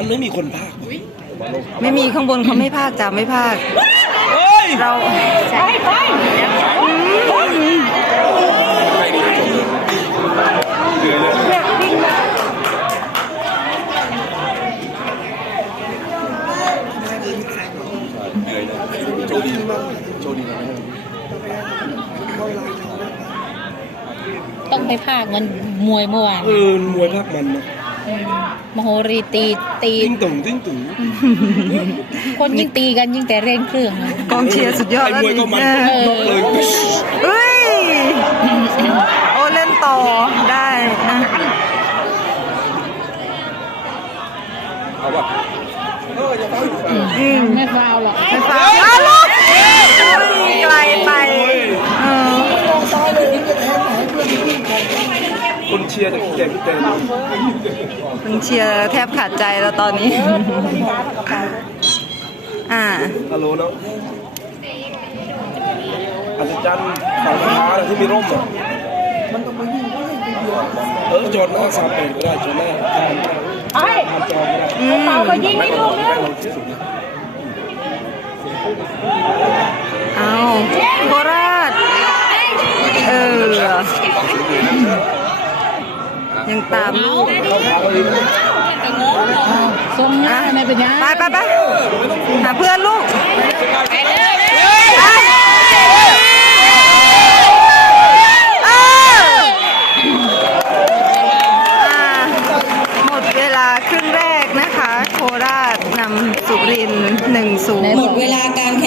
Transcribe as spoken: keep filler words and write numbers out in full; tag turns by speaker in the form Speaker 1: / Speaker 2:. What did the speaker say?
Speaker 1: มันไม่มีคนพากย์
Speaker 2: ไม่มีข้างบนเขาไม่พากจ้ะไม่พาก
Speaker 1: เฮ้ย
Speaker 2: เรา
Speaker 3: ไปไป
Speaker 1: ไม่ดีจบเลยเหนื่อยเลย
Speaker 3: เนี่ยวิ่งมา
Speaker 1: เหนื่อยเลยโชคดีโชคดีนะ
Speaker 3: ต้องไปภาคเหมือนมวยเมื่อวาน
Speaker 1: เออมวยภาคมันนะ
Speaker 3: มโหรีตีตี
Speaker 1: ติ้งตุ่งติ้งตุ่ง
Speaker 3: คนยิ่งตีกันยิ่งแต่เร่งเครื่อง
Speaker 2: กองเชียร์สุดยอด
Speaker 1: ไอ้มวยก็มัน
Speaker 2: เออ
Speaker 1: เลย
Speaker 2: เฮ้ยโอเล่นต่อได้อ่ะ
Speaker 1: เอาป่ะเอออย่าตั้ง
Speaker 2: อืม
Speaker 3: ไม่ฟาวหรอก
Speaker 2: ไม่ฟังอ้าวลูกไกลไปเออ
Speaker 1: คนเชียร์จะแก่พี่เต้น
Speaker 2: มึงเชียร์แทบขาดใจแล้วตอนนี้ อ่า
Speaker 1: ฮัลโหลน้องอาจารย์ฝั่งฟ้าที่มีร่มอ่ะเออจอดหน้าสามแปดก็ได้จอดหน้าไอ้จอดไม่ได้
Speaker 2: อืม
Speaker 3: เต่าก็ยิงไม่ลูกนึง
Speaker 2: เอาโคราชเออ ยังตามลูก
Speaker 3: ทรงหน้าไม่เป็นยัง
Speaker 2: ไปไปไปหาเพื่อนลูก
Speaker 3: ไปเลย
Speaker 2: ไปเอออ่าหมดเวลาครึ่งแรกนะคะ โคราชนำสุรินทร์หนึ่งศูนย์
Speaker 4: หมดเวลาการ